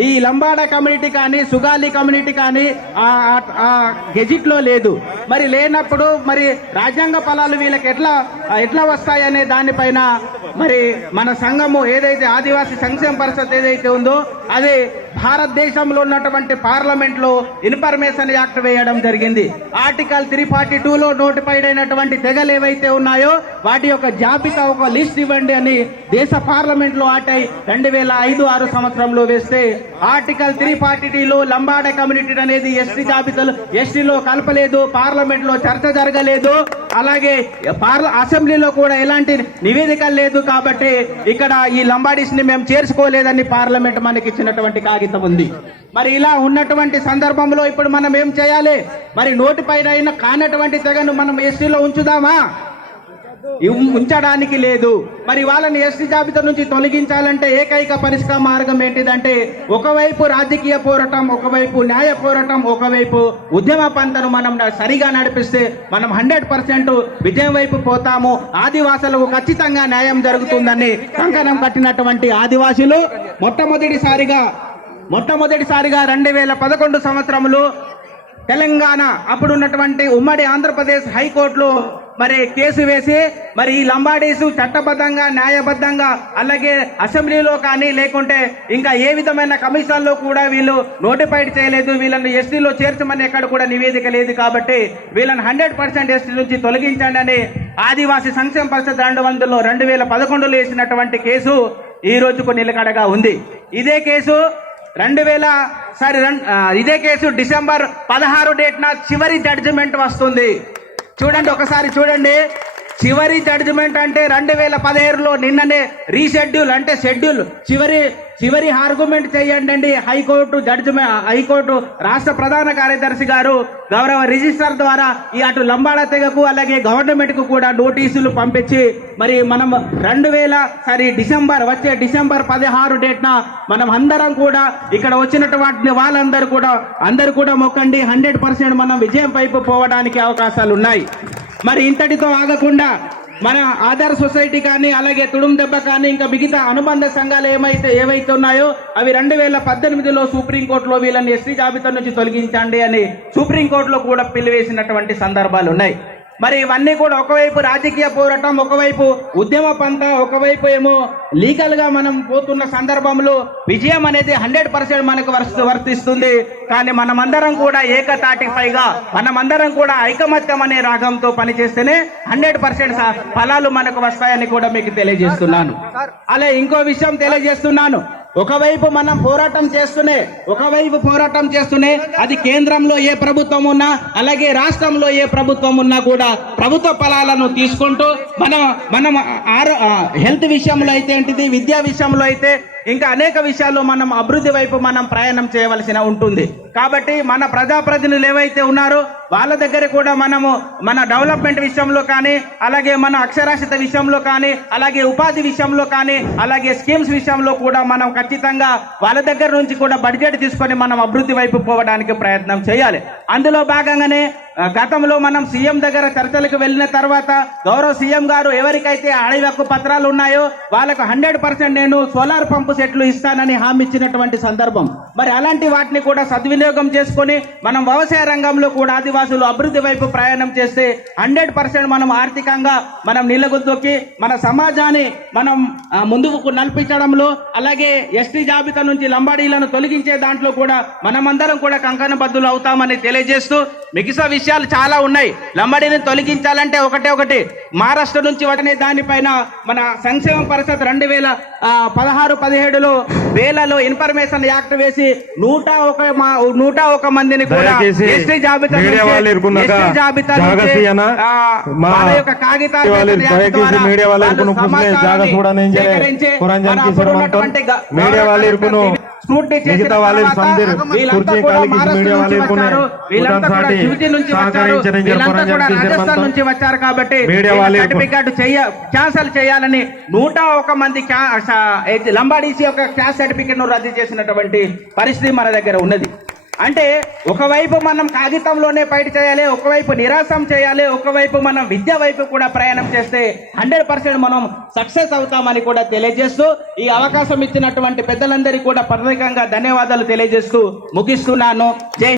ఈ లంబాడ కమ్యూనిటీ కానీ సుగాలి కమ్యూనిటీ కానీ ఆ- గెజిట్లో లేదు. మరి లేనప్పుడు మరి రాజ్యాంగ ఫలాలు వీళ్ళకి ఎట్లా ఎట్లా వస్తాయనే దానిపైన మరి మన సంఘము ఏదైతే ఆదివాసీ సంక్షేమ పరిషత్ ఏదైతే ఉందో అది భారతదేశంలో ఉన్నటువంటి పార్లమెంట్లో ఇన్ఫర్మేషన్ యాక్ట్ వేయడం జరిగింది. ఆర్టికల్ త్రీ ఫార్టీ టూ లో నోటిఫైడ్ అయినటువంటి తెగలు ఏవైతే ఉన్నాయో వాటి యొక్క జాబితా ఒక లిస్ట్ ఇవ్వండి అని దేశ పార్లమెంట్లో ఆటై రెండు వేల ఐదు ఆరు సంవత్సరంలో చేస్తే ఆర్టికల్ త్రీ ఫార్టీ లో లంబాడ కమ్యూనిటీ అనేది ఎస్టీ జాబితాలో ఎస్టీలో కలపలేదు పార్లమెంట్లో చర్చ జరగలేదు. అలాగే పార్ల అసెంబ్లీలో కూడా ఎలాంటి నివేదిక లేదు కాబట్టి ఇక్కడ ఈ లంబాడీస్ని మేము చేర్చుకోలేదని పార్లమెంట్ మనకి ఇచ్చినటువంటి కాగితం ఉంది. మరి ఇలా ఉన్నటువంటి సందర్భంలో ఇప్పుడు మనం ఏం చేయాలి? మరి నోటిపైన అయిన కానటువంటి తెగను మనం ఎస్టీలో ఉంచుదామా? ఉంచడానికి లేదు. మరి వాళ్ళని ఎస్టీ జాబితా నుంచి తొలగించాలంటే ఏకైక పరిష్కార మార్గం ఏంటిదంటే ఒకవైపు రాజకీయ పోరాటం ఒకవైపు న్యాయ పోరాటం ఒకవైపు ఉద్యమ పంతను మనం సరిగా నడిపిస్తే మనం హండ్రెడ్ పర్సెంట్ విజయం వైపు పోతాము. ఆదివాసులకు ఖచ్చితంగా న్యాయం జరుగుతుందని కంకణం కట్టినటువంటి ఆదివాసులు మొట్టమొదటిసారిగా మొట్టమొదటిసారిగా రెండు వేల పదకొండు సంవత్సరంలో తెలంగాణ అప్పుడున్నటువంటి ఉమ్మడి ఆంధ్రప్రదేశ్ హైకోర్టులో మరి కేసు వేసి మరి ఈ లంబాడీసు చట్టబద్ధంగా న్యాయబద్ధంగా అలాగే అసెంబ్లీలో కానీ లేకుంటే ఇంకా ఏ విధమైన కమిషన్లో కూడా వీళ్ళు నోటిఫైడ్ చేయలేదు. వీళ్ళని ఎస్టీలో చేర్చమని ఎక్కడ కూడా నివేదిక లేదు కాబట్టి వీళ్ళని హండ్రెడ్ పర్సెంట్ ఎస్టీ నుంచి తొలగించండి అని ఆదివాసీ సంక్షేమ పరిషత్ రెండు వందలో రెండు వేల పదకొండులో వేసినటువంటి కేసు ఈ రోజుకు నిలకడగా ఉంది. ఇదే కేసు రెండు వేల సారీ ఇదే కేసు డిసెంబర్ పదహారు డేట్న చివరి జడ్జిమెంట్ వస్తుంది. చూడండి ఒకసారి చూడండి. చివరి జడ్జిమెంట్ అంటే రెండు వేల పదిహేడులో నిన్ననే రీషెడ్యూల్ అంటే షెడ్యూల్ చివరి చివరి ఆర్గ్యుమెంట్ చేయండి అండి. హైకోర్టు జడ్జిమెంట్ హైకోర్టు రాష్ట్ర ప్రధాన కార్యదర్శి గారు గౌరవ రిజిస్టర్ ద్వారా ఈ అటు లంబాడ తెగకు అలాగే గవర్నమెంట్కు కూడా నోటీసులు పంపించి మరి మనం రెండు వేల సారీ డిసెంబర్ వచ్చే డిసెంబర్ పదహారు డేట్న మనం అందరం కూడా ఇక్కడ వచ్చినటువంటి వాళ్ళందరూ కూడా అందరూ కూడా మొక్కండి. హండ్రెడ్ పర్సెంట్ మనం విజయం వైపు పోవడానికి అవకాశాలు ఉన్నాయి మరి ఇంతటితో ఆగకుండా మన ఆధార్ సొసైటీ కానీ అలాగే తుడుం దెబ్బ కానీ ఇంకా మిగతా అనుబంధ సంఘాలు ఏమైతే ఏవైతే ఉన్నాయో అవి రెండు వేల పద్దెనిమిదిలో సుప్రీంకోర్టులో వీళ్ళని ఎస్సీ జాబితా నుంచి తొలగించండి అని సుప్రీంకోర్టులో కూడా పిలివేసినటువంటి సందర్భాలు ఉన్నాయి. మరి ఇవన్నీ కూడా ఒకవైపు రాజకీయ పోరాటం ఒకవైపు ఉద్యమ పంట ఒకవైపు ఏమో లీగల్గా మనం పోతున్న సందర్భంలో విజయం అనేది హండ్రెడ్ పర్సెంట్ మనకు వర్త- వర్తిస్తుంది. కానీ మనమందరం కూడా ఏకతాటికి పైగా మనమందరం కూడా ఐకమత్యం అనే రాగంతో పనిచేస్తేనే హండ్రెడ్ పర్సెంట్ ఫలాలు మనకు వస్తాయని కూడా మీకు తెలియజేస్తున్నాను. అలా ఇంకో విషయం తెలియజేస్తున్నాను. ఒకవైపు మనం పోరాటం చేస్తూనే ఒకవైపు పోరాటం చేస్తూనే అది కేంద్రంలో ఏ ప్రభుత్వం ఉన్నా అలాగే రాష్ట్రంలో ఏ ప్రభుత్వం ఉన్నా కూడా ప్రభుత్వ ఫలాలను తీసుకుంటూ మనం మనం ఆరో హెల్త్ విషయంలో అయితే ఏంటిది విద్యా విషయంలో అయితే ఇంకా అనేక విషయాల్లో మనం అభివృద్ధి వైపు మనం ప్రయాణం చేయవలసిన ఉంటుంది. కాబట్టి మన ప్రజాప్రతినిధులు ఏవైతే ఉన్నారో వాళ్ళ దగ్గర కూడా మనము మన డెవలప్మెంట్ విషయంలో కానీ అలాగే మన అక్షరాస్యత విషయంలో కానీ అలాగే ఉపాధి విషయంలో కానీ అలాగే స్కీమ్స్ విషయంలో కూడా మనం ఖచ్చితంగా వాళ్ళ దగ్గర నుంచి కూడా బడ్జెట్ తీసుకొని మనం అభివృద్ధి వైపు పోవడానికి ప్రయత్నం చేయాలి. అందులో భాగంగానే గతంలో మనం సీఎం దగ్గర చర్చలకు వెళ్ళిన తర్వాత గౌరవ సీఎం గారు ఎవరికైతే అడవి హక్కు పత్రాలు ఉన్నాయో వాళ్ళకు హండ్రెడ్ పర్సెంట్ నేను సోలార్ పంపు సెట్లు ఇస్తానని హామీ ఇచ్చినటువంటి సందర్భం. మరి అలాంటి వాటిని కూడా సద్వినియోగం చేసుకొని మనం వ్యవసాయ రంగంలో కూడా ఆదివాసులు అభివృద్ధి వైపు ప్రయాణం చేస్తే హండ్రెడ్ పర్సెంట్ మనం ఆర్థికంగా మనం నిలగొద్దుకి మన సమాజాన్ని మనం ముందుకు నడిపించడంలో అలాగే ఎస్టీ జాబితా నుంచి లంబాడీలను తొలగించే దాంట్లో కూడా మనమందరం కూడా కంకణబద్దులు అవుతామని తెలియజేస్తూ మిగతా విషయాలు చాలా ఉన్నాయి. లంబాడీని తొలగించాలంటే ఒకటే ఒకటి. మహారాష్ట్ర నుంచి వచ్చిన దానిపైన మన సంక్షేమ పరిషత్ రెండు వేల పదహారు పదిహేడులో వేలలో ఇన్ఫర్మేషన్ యాక్ట్ వేసి నూట ఒక నూట ఒక మందిని కూడా ఎస్టీ జాబితా జాబితా యొక్క కాగితాలు మీడియా వాళ్ళు ఇరుకును మిగతా వాళ్ళు సందీర్ కుర్చీ కాలికి మీడియా వాళ్ళు నుంచి ఇరుకునే వచ్చారు. వీళ్ళంతా ఉదాహరణ కూడా సాటి డ్యూటీ నుంచి వచ్చారు రాజస్థాన్. నుంచి కాబట్టి సర్టిఫికేట్ చెయ్య క్యాన్సల్ చేయాలని నూట ఒక మంది లంబాడీసీ యొక్క క్యాస్ట్ సర్టిఫికేట్ను రద్దు చేసినటువంటి పరిస్థితి మన దగ్గర ఉన్నది అంటే ఒకవైపు మనం కాగితంలోనే బయట చేయాలి ఒకవైపు నిరాశం చేయాలి ఒకవైపు మనం విద్య వైపు కూడా ప్రయాణం చేస్తే హండ్రెడ్ పర్సెంట్ మనం సక్సెస్ అవుతామని కూడా తెలియజేస్తూ ఈ అవకాశం ఇచ్చినటువంటి పెద్దలందరికీ కూడా ప్రత్యేకంగా ధన్యవాదాలు తెలియజేస్తూ ముగిస్తున్నాను. జై